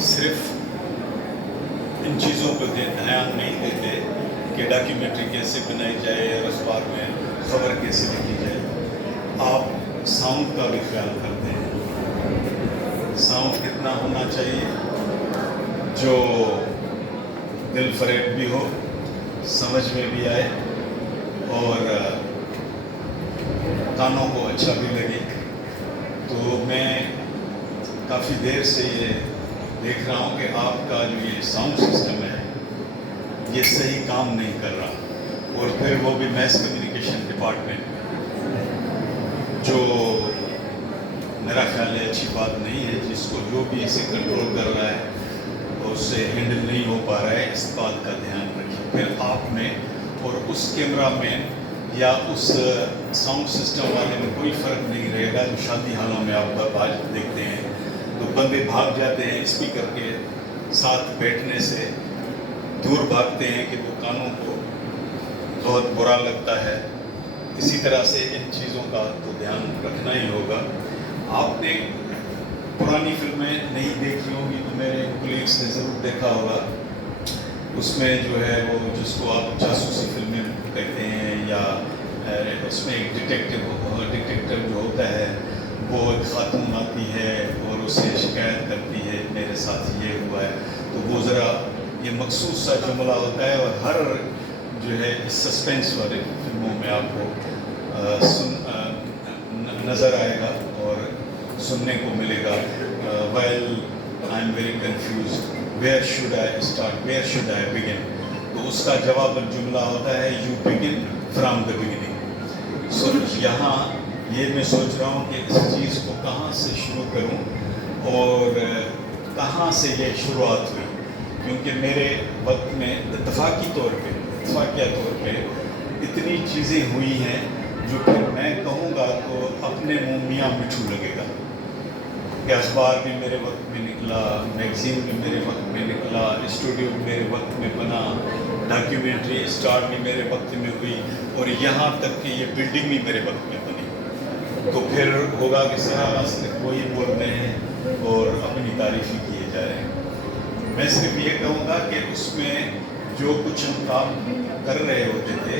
صرف ان چیزوں پہ دھیان نہیں دیتے کہ ڈاکیومنٹری کیسے بنائی جائے اور اخبار میں خبر کیسے لکھی جائے، آپ ساؤنڈ کا بھی خیال کرتے ہیں۔ ساؤنڈ کتنا ہونا چاہیے جو دل فریب بھی ہو، سمجھ میں بھی آئے اور کانوں کو اچھا بھی لگے۔ تو میں کافی دیر سے یہ دیکھ رہا ہوں کہ آپ کا جو یہ ساؤنڈ سسٹم ہے یہ صحیح کام نہیں کر رہا، اور پھر وہ بھی میس کمیونیکیشن ڈپارٹمنٹ میں، جو میرا خیال ہے اچھی بات نہیں ہے۔ جس کو جو بھی اسے کنٹرول کر رہا ہے اور اس سے ہینڈل نہیں ہو پا رہا ہے، اس بات کا دھیان رکھیں۔ پھر آپ میں اور اس کیمرہ مین یا اس ساؤنڈ سسٹم والے میں کوئی فرق نہیں رہے گا۔ جو شادی حالوں میں آپ آج دیکھتے ہیں تو بندے بھاگ جاتے ہیں اسپیکر کے ساتھ بیٹھنے سے، دور بھاگتے ہیں کہ وہ کانوں کو بہت برا لگتا ہے۔ اسی طرح سے ان چیزوں کا تو دھیان رکھنا ہی ہوگا۔ آپ نے پرانی فلمیں نہیں دیکھی ہوں گی تو میرے کولیگس نے ضرور دیکھا ہوگا۔ اس میں جو ہے وہ جس کو آپ جاسوسی فلمیں کہتے ہیں، یا اس میں ایک ڈٹیکٹر جو ہوتا ہے وہ ایک خاتون آتی ہے اور اسے شکایت کرتی ہے میرے ساتھ یہ ہوا ہے، تو وہ ذرا یہ مخصوص سا جملہ ہوتا ہے، اور ہر جو ہے اس سسپینس والے فلموں میں آپ کو نظر آئے گا اور سننے کو ملے گا۔ Well I am very confused where should I start where should I begin, تو اس کا جواب جملہ ہوتا ہے you begin from the beginning. So یہاں یہ میں سوچ رہا ہوں کہ اس چیز کو کہاں سے شروع کروں اور کہاں سے یہ شروعات ہوئی، کیونکہ میرے وقت میں اتفاقیہ طور پہ اتنی چیزیں ہوئی ہیں جو پھر میں کہوں گا تو اپنے منہ میاں مٹھو لگے گا کہ اخبار بھی میرے وقت میں نکلا، میگزین بھی میرے وقت میں نکلا، اسٹوڈیو بھی میرے وقت میں بنا، ڈاکیومنٹری اسٹارٹ بھی میرے وقت میں ہوئی، اور یہاں تک کہ یہ بلڈنگ بھی میرے وقت میں بنی۔ تو پھر ہوگا کہ سارا صرف وہی بول رہے ہیں اور اپنی تعریف ہی کیے جا رہے ہیں۔ میں صرف یہ کہوں گا کہ اس میں جو کچھ ہم کام کر رہے ہوتے تھے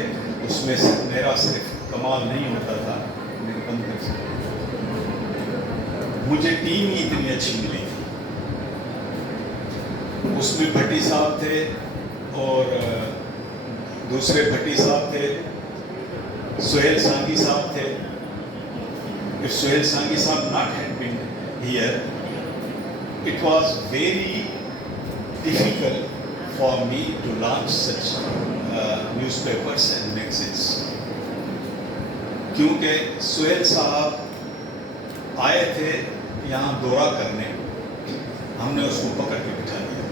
اس میں میرا صرف کمال نہیں ہوتا تھا، مجھے ٹیم ہی اتنی اچھی ملی تھی۔ اس میں بھٹی صاحب تھے اور دوسرے بھٹی صاحب تھے، سہیل سانگھی صاحب تھے۔ If Sohail Sanghi Sahab not had been here, it was very difficult for me to launch such newspapers and magazines. کیونکہ سہیل صاحب آئے تھے یہاں دورہ کرنے، ہم نے اس کو پکڑ کے بٹھا دیا،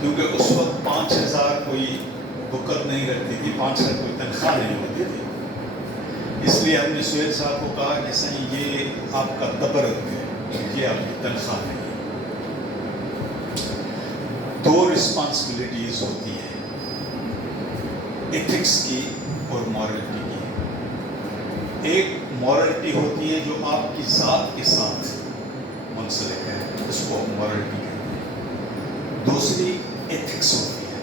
کیونکہ اس وقت 5,000 کوئی بکت نہیں رہتی تھی، 5,000 کوئی تنخواہ نہیں ہوتی تھی۔ اس لیے ہم نے سہیل صاحب کو کہا کہ صحیح یہ آپ کا تبرک ہے، یہ آپ کی تنخواہ نہیں ہے۔ دو رسپانسبلٹیز ہوتی ہیں، ایتھکس کی اور مورلٹی کی۔ ایک مورلٹی ہوتی ہے جو آپ کی ذات کے ساتھ منسلک ہے، اس کو مورلٹی کہتے ہیں۔ دوسری ایتھکس ہوتی ہے،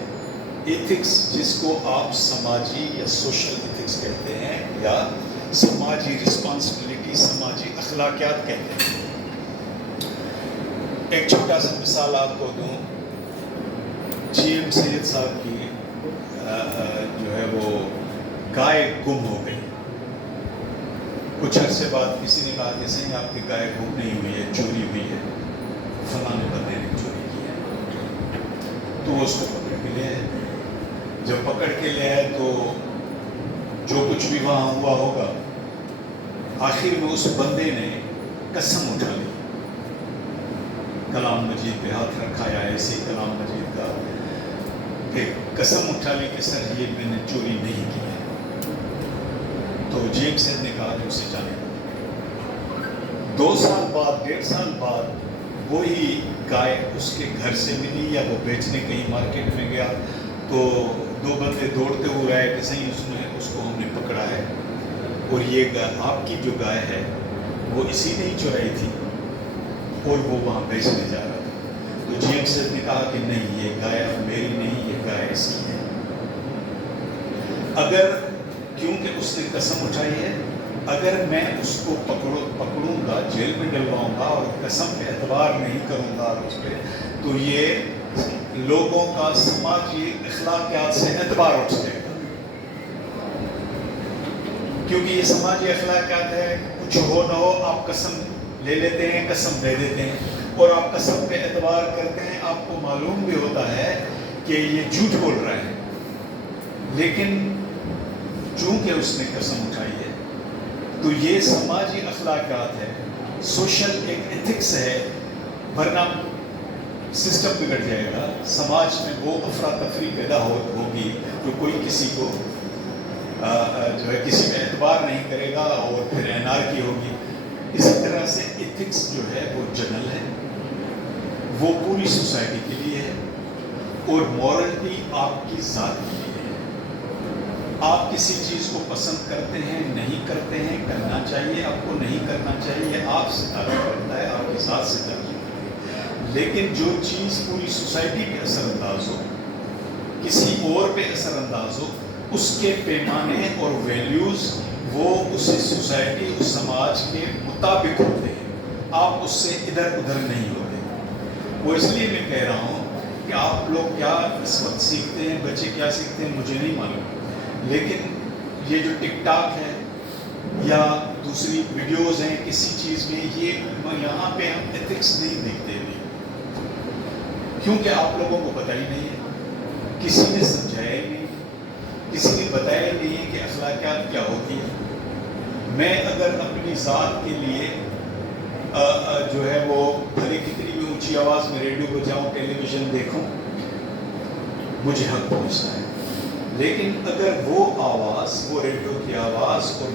ایتھکس جس کو آپ سماجی یا سوشل ایتھکس کہتے ہیں، یا سماجی رسپانسبلٹی، سماجی اخلاقیات کہتے ہیں۔ ایک چھوٹا سا مثال آپ کو دوں، جی ایم سید صاحب کی جو ہے وہ گائے گم ہو گئی۔ کچھ عرصے بعد کسی نے کہا کہ صحیح آپ کی گائے گم نہیں ہوئی ہے، چوری ہوئی ہے، فلاں بندے نے چوری کی ہے، تو اس کو پکڑ کے لے آئے۔ جب پکڑ کے لے آئے تو جو کچھ بھی وہاں ہوا ہوگا، آخر میں اس بندے نے قسم اٹھا لی، کلام مجید پہ ہاتھ رکھا یا ایسے کلام مجید کا کہ قسم اٹھا لی کہ سر یہ میں نے چوری نہیں کی ہے۔ تو جیم صاحب نے کہا کہ اسے جانے دو۔ 2 سال بعد، 1.5 سال بعد وہی گائے اس کے گھر سے ملی، یا وہ بیچنے کہیں مارکیٹ میں گیا تو 2 بندے دوڑتے ہوئے آئے کہ صحیح اس کو ہم نے پکڑا ہے، اور یہ آپ کی جو گائے ہے وہ اسی نے ہی چرائی تھی، اور وہ وہاں بیچنے جا رہا تھا۔ تو جی ایم صاحب نے کہا کہ نہیں، یہ گائے اب میری نہیں، یہ گائے اس کی ہے. اگر کیونکہ اس نے قسم اٹھائی ہے، اگر میں اس کو پکڑوں گا، جیل میں ڈلواؤں گا اور قسم پہ اعتبار نہیں کروں گا اس پہ، تو یہ لوگوں کا سماجی اخلاقیات سے اعتبار اٹھ جائے گا. کیونکہ یہ سماجی اخلاقیات ہے، کچھ ہو نہ ہو آپ قسم لے لیتے ہیں، قسم دے دیتے ہیں، اور آپ قسم پہ اعتبار کرتے ہیں. آپ کو معلوم بھی ہوتا ہے کہ یہ جھوٹ بول رہا ہے، لیکن چونکہ اس نے قسم اٹھائی ہے تو یہ سماجی اخلاقیات ہے، سوشل ایک ایتھکس ہے، ورنہ سسٹم بگڑ جائے گا. سماج میں وہ افراتفری پیدا ہوگی جو کوئی کسی کو جو ہے کسی میں اعتبار نہیں کرے گا، اور پھر انارکی ہوگی. اسی طرح سے ایتھکس جو ہے وہ جنرل ہے، وہ پوری سوسائٹی کے لیے ہے، اور مورلٹی آپ کی ذات کے لیے ہے. آپ کسی چیز کو پسند کرتے ہیں، نہیں کرتے ہیں، کرنا چاہیے آپ کو، نہیں کرنا چاہیے، آپ سے تعلق رکھتا ہے، آپ کی ذات سے تعلق رکھتا ہے. لیکن جو چیز پوری سوسائٹی پہ اثر انداز ہو، کسی اور پہ اثر انداز ہو، اس کے پیمانے اور ویلیوز وہ اسی سوسائٹی، اس سماج کے مطابق ہوتے ہیں. آپ اس سے ادھر ادھر نہیں ہوتے. وہ اس لیے میں کہہ رہا ہوں کہ آپ لوگ کیا اس وقت سیکھتے ہیں، بچے کیا سیکھتے ہیں مجھے نہیں معلوم، لیکن یہ جو ٹک ٹاک ہے یا دوسری ویڈیوز ہیں کسی چیز میں، یہ یہاں پہ ہم ایتھکس نہیں دیکھتے بھی، کیونکہ آپ لوگوں کو پتہ ہی نہیں ہے، کسی نے سمجھایا ہی نہیں، کسی نے بتایا ہی نہیں ہے کہ اخلاقیات کیا ہوتی ہے. میں اگر اپنی ذات کے لیے جو ہے وہ بھلے کتنی بھی اونچی آواز میں ریڈیو پہ جاؤں، ٹیلی ویژن دیکھوں، مجھے حق پہنچتا ہے. لیکن اگر وہ آواز، وہ ریڈیو کی آواز اور